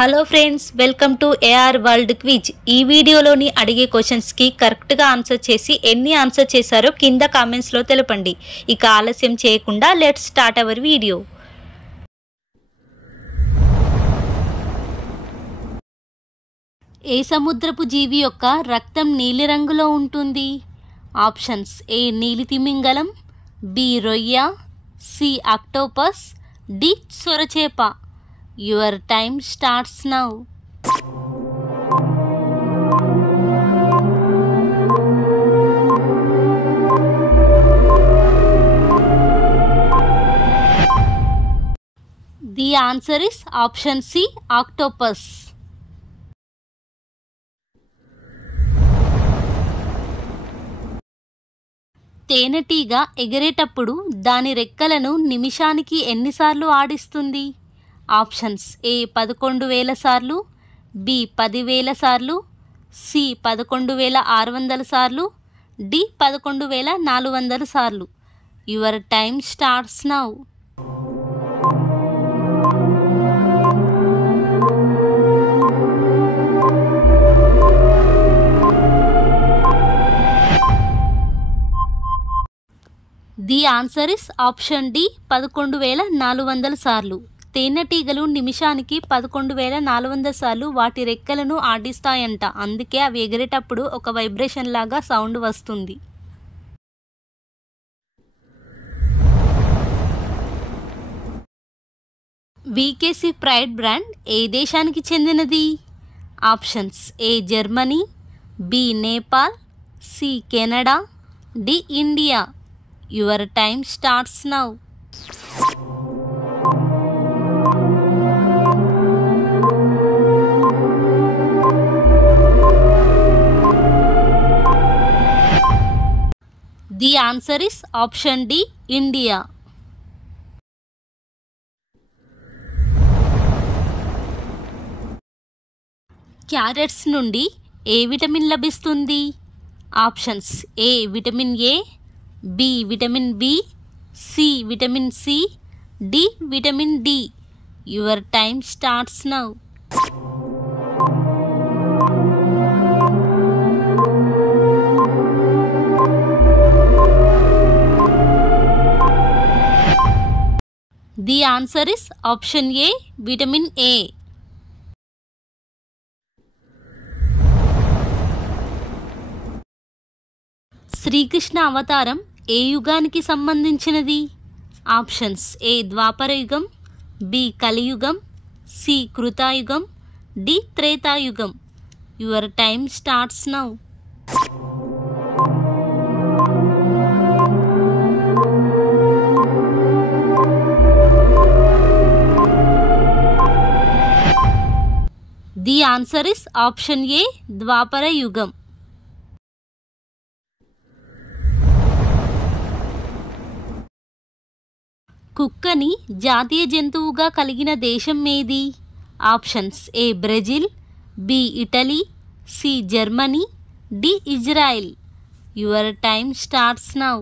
Hello friends, welcome to AR world quiz. ఈ వీడియోలోని అడిగే క్వశ్చన్స్కి కరెక్ట్గా ఆన్సర్ చేసి ఎన్ని ఆన్సర్ చేశారో కింద కామెంట్స్లో తెలపండి. ఇక ఆలస్యం చేయకుండా లెట్స్ స్టార్ట్ అవర్ వీడియో. ఏ సముద్రపు జీవి యొక్క రక్తం నీలిరంగులో ఉంటుంది? ఆప్షన్స్: ఏ నీలి తిమింగలం, బి రొయ్య, సి ఆక్టోపస్, డి సొరచేప. Your time starts now. The answer is option C, octopus. తేనెటీగ ఎగిరేటప్పుడు దాని రెక్కలను నిమిషానికి ఎన్నిసార్లు ఆడిస్తుంది? ఆప్షన్స్: ఏ 11,000 సార్లు, బి 10,000 సార్లు, సి 11,600 సార్లు, డి 11,400 సార్లు. Your time starts now. The answer is option D, 11,400 సార్లు. తేనెటీగలు నిమిషానికి 11,400 సార్లు వాటి రెక్కలను ఆడిస్తాయంట. అందుకే అవి ఎగిరేటప్పుడు ఒక వైబ్రేషన్ లాగా సౌండ్ వస్తుంది. వీకేసీ ప్రైడ్ బ్రాండ్ ఏ దేశానికి చెందినది? Options: A Germany, B Nepal, C Canada, D India. Your time starts now. The answer is option D, India. Carrots నుండి ఏ విటమిన్ లభిస్తుంది? Options: A vitamin A, B vitamin B, C vitamin C, D vitamin D. Your time starts now. The answer is option A, vitamin A. Srikrishna అవతారం ఏ యుగానికి సంబంధించినది? Options: ఏ ద్వాపర యుగం, B కలియుగం, సి కృతాయుగం, డి త్రేతాయుగం. Your time starts now. The answer is option A, ద్వాపర యుగం. కుక్కని జాతీయ జంతువుగా కలిగిన దేశం ఏది? Options: A Brazil, B Italy, C Germany, D Israel. Your time starts now.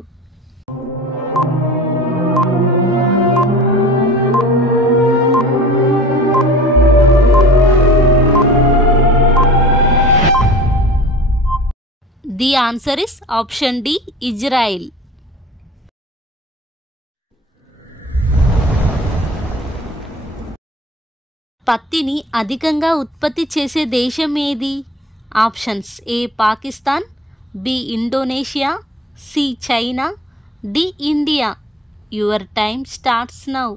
The answer is option D, Israel. పత్తిని అధికంగా ఉత్పత్తి చేసే దేశం ఏది? Options: A Pakistan, B Indonesia, C China, D India. Your time starts now.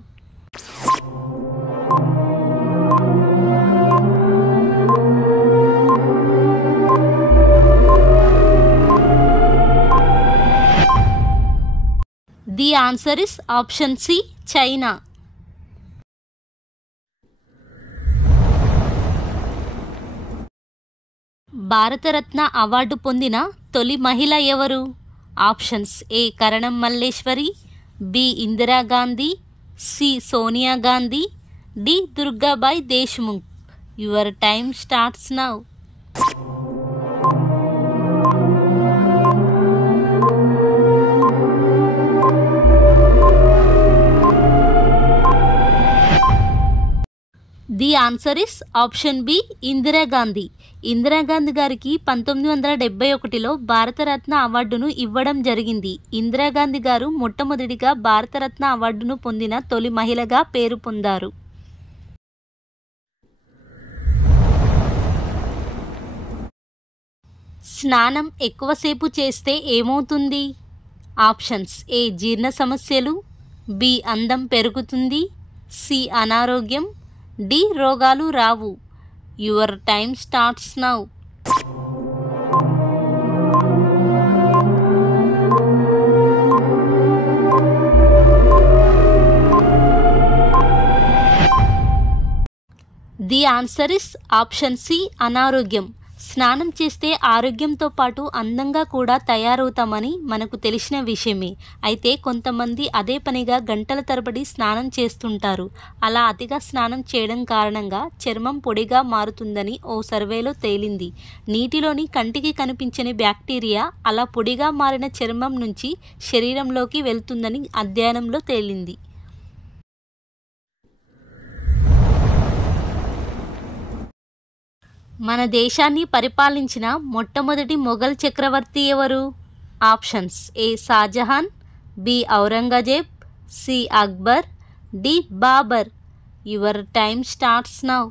The answer is option C, China. Bharat Ratna award పొందిన తొలి మహిళ ఎవరు? Options: A Karanam Malleswari, B Indira Gandhi, C Sonia Gandhi, D Durgabai Deshmukh. Your time starts now. The answer is option B Indira Gandhi. Indira Gandhi గారికి 1971లో భారతరత్న అవార్డును ఇవ్వడం జరిగింది. ఇందిరాగాంధీ గారు మొట్టమొదటిగా భారతరత్న అవార్డును పొందిన తొలి మహిళగా పేరు పొందారు. స్నానం ఎక్కువసేపు చేస్తే ఏమవుతుంది? ఆప్షన్స్ ఏ జీర్ణ సమస్యలు, బి అందం పెరుగుతుంది, సి అనారోగ్యం, డి రోగాలు రావు. Your time starts now. The answer is option C అనారోగ్యం. స్నానం చేస్తే ఆరోగ్యంతో పాటు అందంగా కూడా తయారవుతామని మనకు తెలిసిన విషయమే. అయితే కొంతమంది అదే పనిగా గంటల తరబడి స్నానం చేస్తుంటారు. అలా అతిగా స్నానం చేయడం కారణంగా చర్మం పొడిగా మారుతుందని ఓ సర్వేలో తేలింది. నీటిలోని కంటికి కనిపించని బ్యాక్టీరియా అలా పొడిగా మారిన చర్మం నుంచి శరీరంలోకి వెళ్తుందని అధ్యయనంలో తేలింది. మన దేశాన్ని పరిపాలించిన మొట్టమొదటి మొఘల్ చక్రవర్తి ఎవరు? Options A Shah Jahan, B Aurangzeb, C Akbar, D Babur. Your time starts now.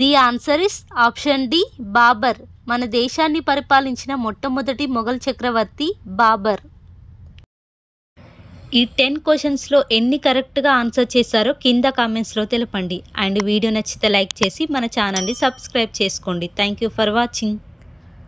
The answer is option D Babur. మన దేశాన్ని పరిపాలించిన మొట్టమొదటి మొఘల్ చక్రవర్తి బాబర్. ఈ 10 క్వశ్చన్స్లో ఎన్ని కరెక్ట్గా ఆన్సర్ చేశారో కింద కామెంట్స్లో తెలపండి. అండ్ వీడియో నచ్చితే లైక్ చేసి మన ఛానల్ని సబ్స్క్రైబ్ చేసుకోండి. Thank you for watching.